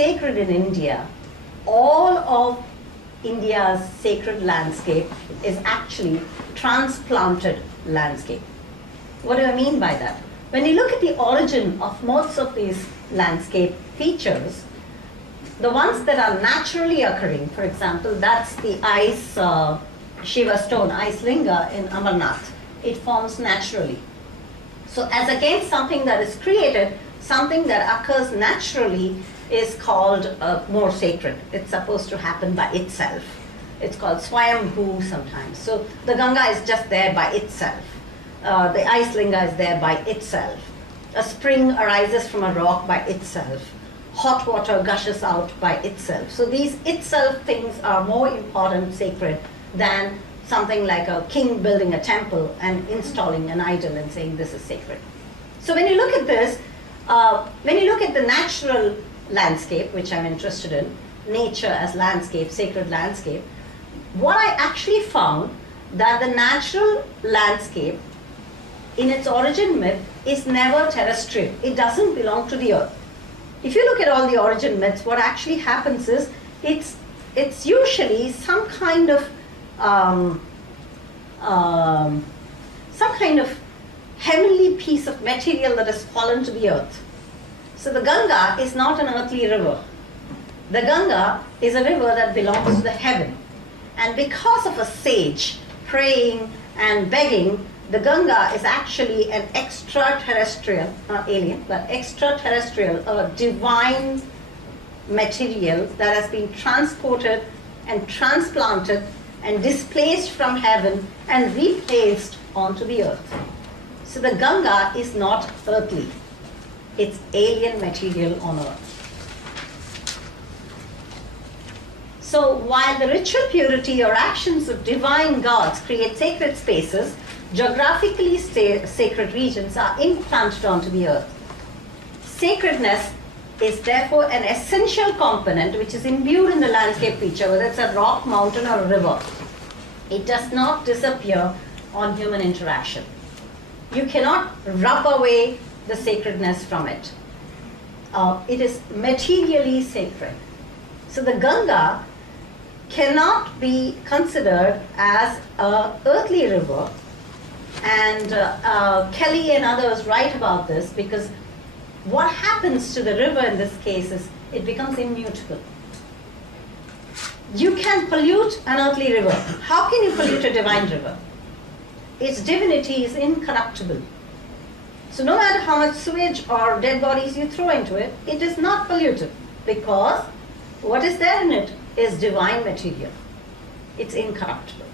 sacred in India, all of India's sacred landscape is actually transplanted landscape. What do I mean by that? When you look at the origin of most of these landscape features, the ones that are naturally occurring, for example, that's the ice Shiva stone, ice linga in Amarnath. It forms naturally. So as against something that is created, something that occurs naturally is called more sacred. It's supposed to happen by itself. It's called Swayambhu sometimes. So the Ganga is just there by itself. The ice linga is there by itself. A spring arises from a rock by itself. Hot water gushes out by itself. So these itself things are more important, sacred, than something like a king building a temple and installing an idol and saying this is sacred. So when you look at this, when you look at the natural landscape, which I'm interested in, nature as landscape, sacred landscape, what I actually found that the natural landscape in its origin myth is never terrestrial. It doesn't belong to the earth. If you look at all the origin myths, what actually happens is it's usually some kind of heavenly piece of material that has fallen to the earth. So the Ganga is not an earthly river. The Ganga is a river that belongs to the heaven. And because of a sage praying and begging, the Ganga is actually an extraterrestrial, not alien, but extraterrestrial, a divine material that has been transported and transplanted and displaced from heaven and replaced onto the earth. So the Ganga is not earthly. It's alien material on earth. So while the ritual purity or actions of divine gods create sacred spaces, geographically sacred regions are implanted onto the earth. Sacredness is therefore an essential component which is imbued in the landscape feature, whether it's a rock, mountain, or a river. It does not disappear on human interaction. You cannot rub away the sacredness from it. It is materially sacred. So the Ganga cannot be considered as an earthly river, and Kelly and others write about this because what happens to the river in this case is it becomes immutable. You can pollute an earthly river. How can you pollute a divine river? Its divinity is incorruptible. So no matter how much sewage or dead bodies you throw into it, it is not polluted because what is there in it is divine material. It's incorruptible.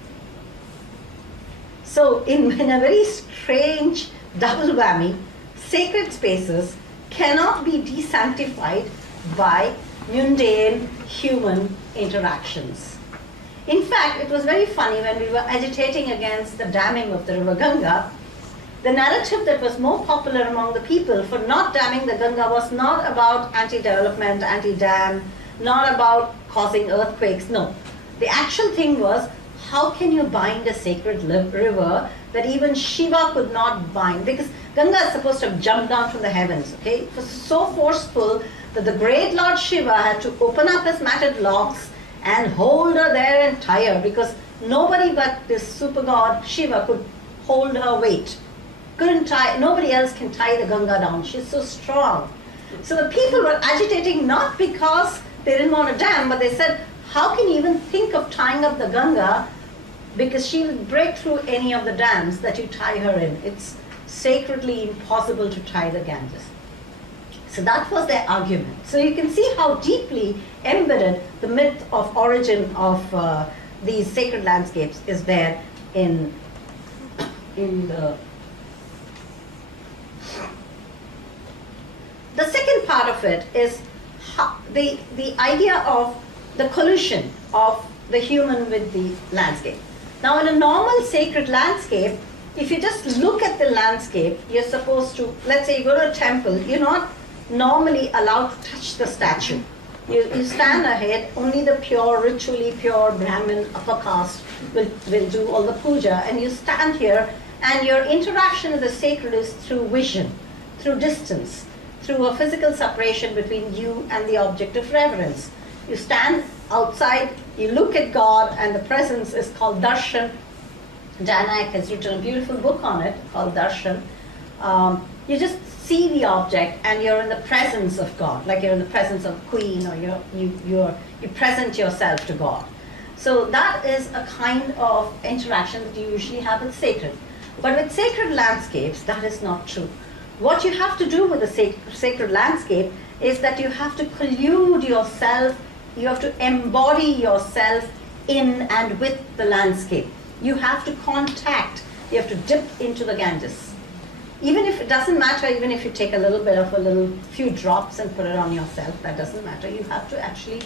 So in a very strange double whammy, sacred spaces cannot be desanctified by mundane human interactions. In fact, it was very funny when we were agitating against the damming of the river Ganga. The narrative that was more popular among the people for not damming the Ganga was not about anti-development, anti-dam, not about causing earthquakes, no. The actual thing was, how can you bind a sacred river that even Shiva could not bind? Because Ganga is supposed to have jumped down from the heavens, okay? It was so forceful that the great Lord Shiva had to open up his matted locks and hold her there and tie her, because nobody but this super god Shiva could hold her weight. Nobody else can tie the Ganga down. She's so strong. So the people were agitating not because they didn't want a dam, but they said, how can you even think of tying up the Ganga, because she will break through any of the dams that you tie her in. It's sacredly impossible to tie the Ganges. So that was their argument. So you can see how deeply embedded the myth of origin of these sacred landscapes is there in the second part of it is the idea of the collision of the human with the landscape. Now in a normal sacred landscape, if you just look at the landscape, you're supposed to, let's say you go to a temple, you're not normally allowed to touch the statue. You stand ahead, only the pure, ritually pure Brahmin upper caste will do all the puja, and you stand here and your interaction with the sacred is through vision, through distance, through a physical separation between you and the object of reverence. You stand outside, you look at God, and the presence is called darshan. Janak has written a beautiful book on it called Darshan. You just see the object and you're in the presence of God, like you're in the presence of a queen, or you present yourself to God. So that is a kind of interaction that you usually have with sacred. But with sacred landscapes, that is not true. What you have to do with a sacred landscape is that you have to collude yourself, you have to embody yourself in and with the landscape. You have to contact, you have to dip into the Ganges. Even if it doesn't matter, even if you take a little bit of few drops and put it on yourself, that doesn't matter. You have to actually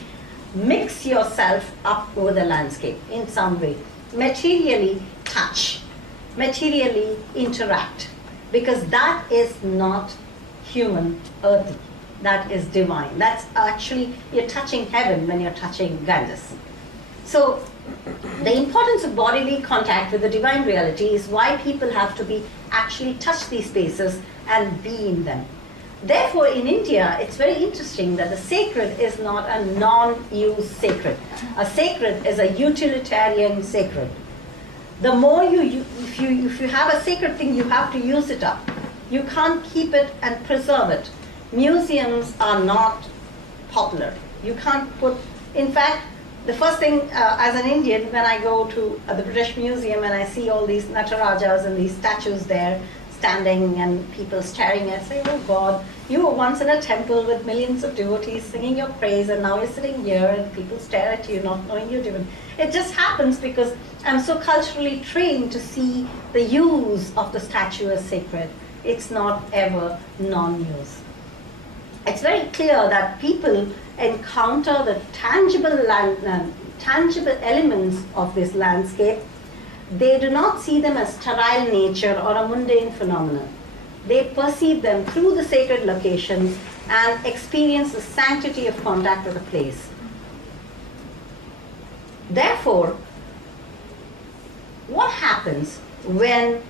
mix yourself up with the landscape in some way. Materially touch, materially interact, because that is not human, earthy. That is divine. That's actually, you're touching heaven when you're touching Ganges. So the importance of bodily contact with the divine reality is why people have to actually touch these spaces and be in them. Therefore, in India, it's very interesting that the sacred is not a non-use sacred. A sacred is a utilitarian sacred. The more if you have a sacred thing, you have to use it up. You can't keep it and preserve it. Museums are not popular. You can't put, in fact, the first thing as an Indian, when I go to the British Museum and I see all these Natarajas and these statues there standing and people staring, I say, oh God, you were once in a temple with millions of devotees singing your praise, and now you're sitting here and people stare at you not knowing you're divine. It just happens because I'm so culturally trained to see the use of the statue as sacred. It's not ever non-use. It's very clear that people encounter the tangible elements of this landscape. They do not see them as sterile nature or a mundane phenomenon. They perceive them through the sacred locations and experience the sanctity of contact with the place. Therefore, what happens when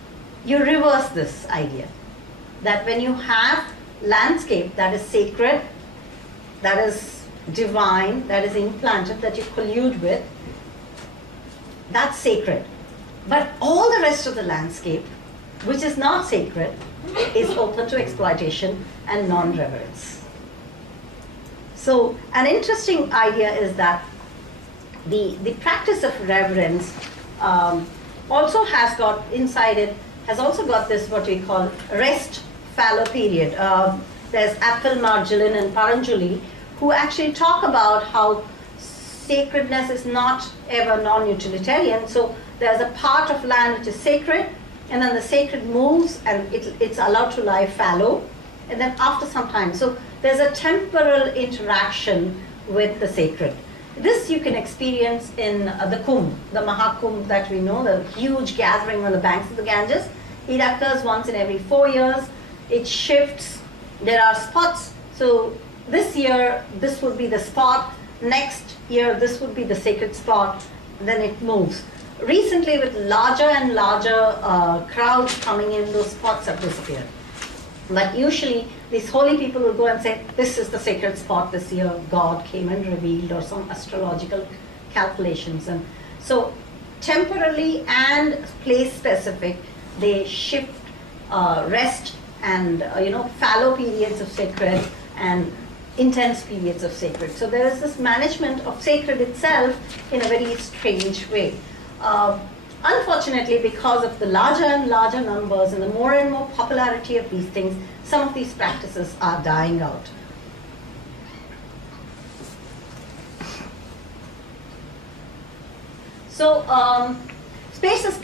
you reverse this idea? That when you have landscape that is sacred, that is divine, that is implanted, that you collude with, that's sacred. But all the rest of the landscape, which is not sacred, is open to exploitation and non-reverence. So an interesting idea is that the practice of reverence also has got inside it, has also got this what we call rest fallow period. There's Appel, Gillen and Paranjali who actually talk about how sacredness is not ever non-utilitarian. So there's a part of land which is sacred, and then the sacred moves and it's allowed to lie fallow, and then after some time. So there's a temporal interaction with the sacred. This you can experience in the Kumbh, the Mahakumbh that we know, the huge gathering on the banks of the Ganges. It occurs once in every 4 years. It shifts. There are spots. So this year, this would be the spot. Next year, this would be the sacred spot. Then it moves. Recently, with larger and larger crowds coming in, those spots have disappeared. But usually, these holy people will go and say, this is the sacred spot this year. God came and revealed, or some astrological calculations. And so, temporarily and place-specific, they shift, rest, and fallow periods of sacred and intense periods of sacred. So there is this management of sacred itself in a very strange way. Unfortunately, because of the larger and larger numbers and the more and more popularity of these things, some of these practices are dying out. So spaces,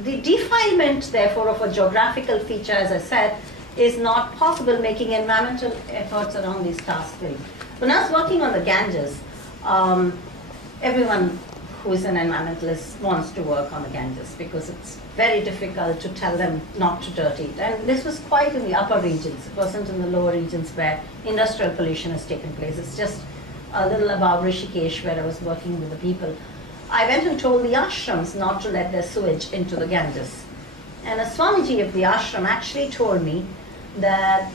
the defilement, therefore, of a geographical feature, as I said, is not possible, making environmental efforts around these tasks very. When I was working on the Ganges, everyone who is an environmentalist wants to work on the Ganges because it's very difficult to tell them not to dirty it. And this was quite in the upper regions. It wasn't in the lower regions where industrial pollution has taken place. It's just a little above Rishikesh where I was working with the people. I went and told the ashrams not to let their sewage into the Ganges. And a Swamiji of the ashram actually told me that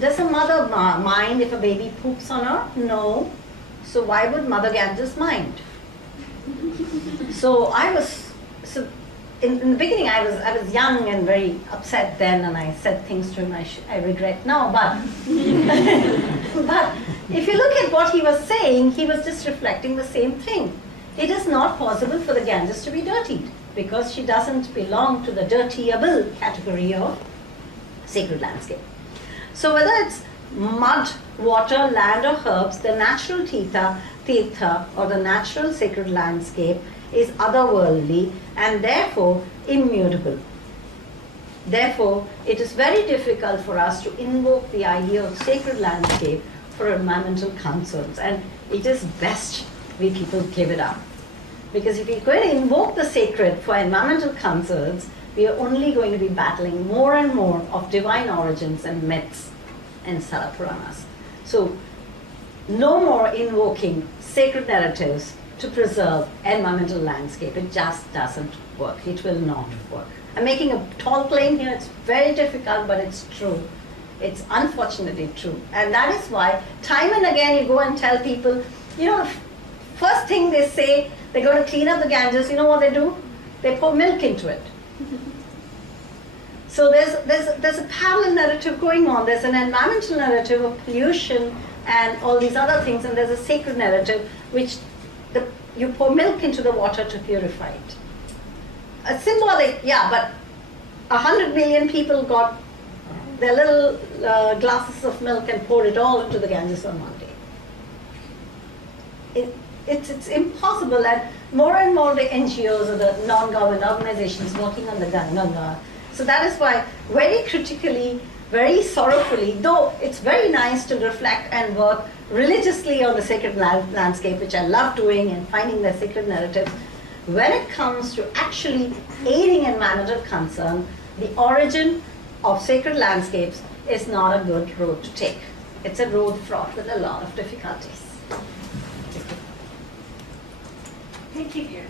does a mother mind if a baby poops on her? No. So why would Mother Ganges mind? So in the beginning I was young and very upset then, and I said things to him I regret now, but but if you look at what he was saying, he was just reflecting the same thing. It is not possible for the Ganges to be dirtied because she doesn't belong to the dirtyable category of sacred landscape. So whether it's mud, water, land or herbs, the natural tirtha or the natural sacred landscape is otherworldly and therefore immutable. Therefore, it is very difficult for us to invoke the idea of sacred landscape for environmental concerns, and it is best we people give it up. Because if we're going to invoke the sacred for environmental concerns, we are only going to be battling more and more of divine origins and myths and Salapuranas. So, no more invoking sacred narratives to preserve environmental landscape. It just doesn't work. It will not work. I'm making a tall claim here. It's very difficult, but it's true. It's unfortunately true. And that is why time and again you go and tell people, you know, first thing they say, they're going to clean up the Ganges. You know what they do? They pour milk into it. So there's a parallel narrative going on. There's an environmental narrative of pollution and all these other things, and there's a sacred narrative which you pour milk into the water to purify it. A symbolic, yeah, but 100 million people got their little glasses of milk and poured it all into the Ganges on one day. It's impossible, and more the NGOs or the non-government organizations working on the Ganga. So that is why very critically, very sorrowfully, though it's very nice to reflect and work religiously on the sacred landscape, which I love doing and finding the sacred narratives, when it comes to actually aiding environmental concern, the origin of sacred landscapes is not a good road to take. It's a road fraught with a lot of difficulties. Thank you.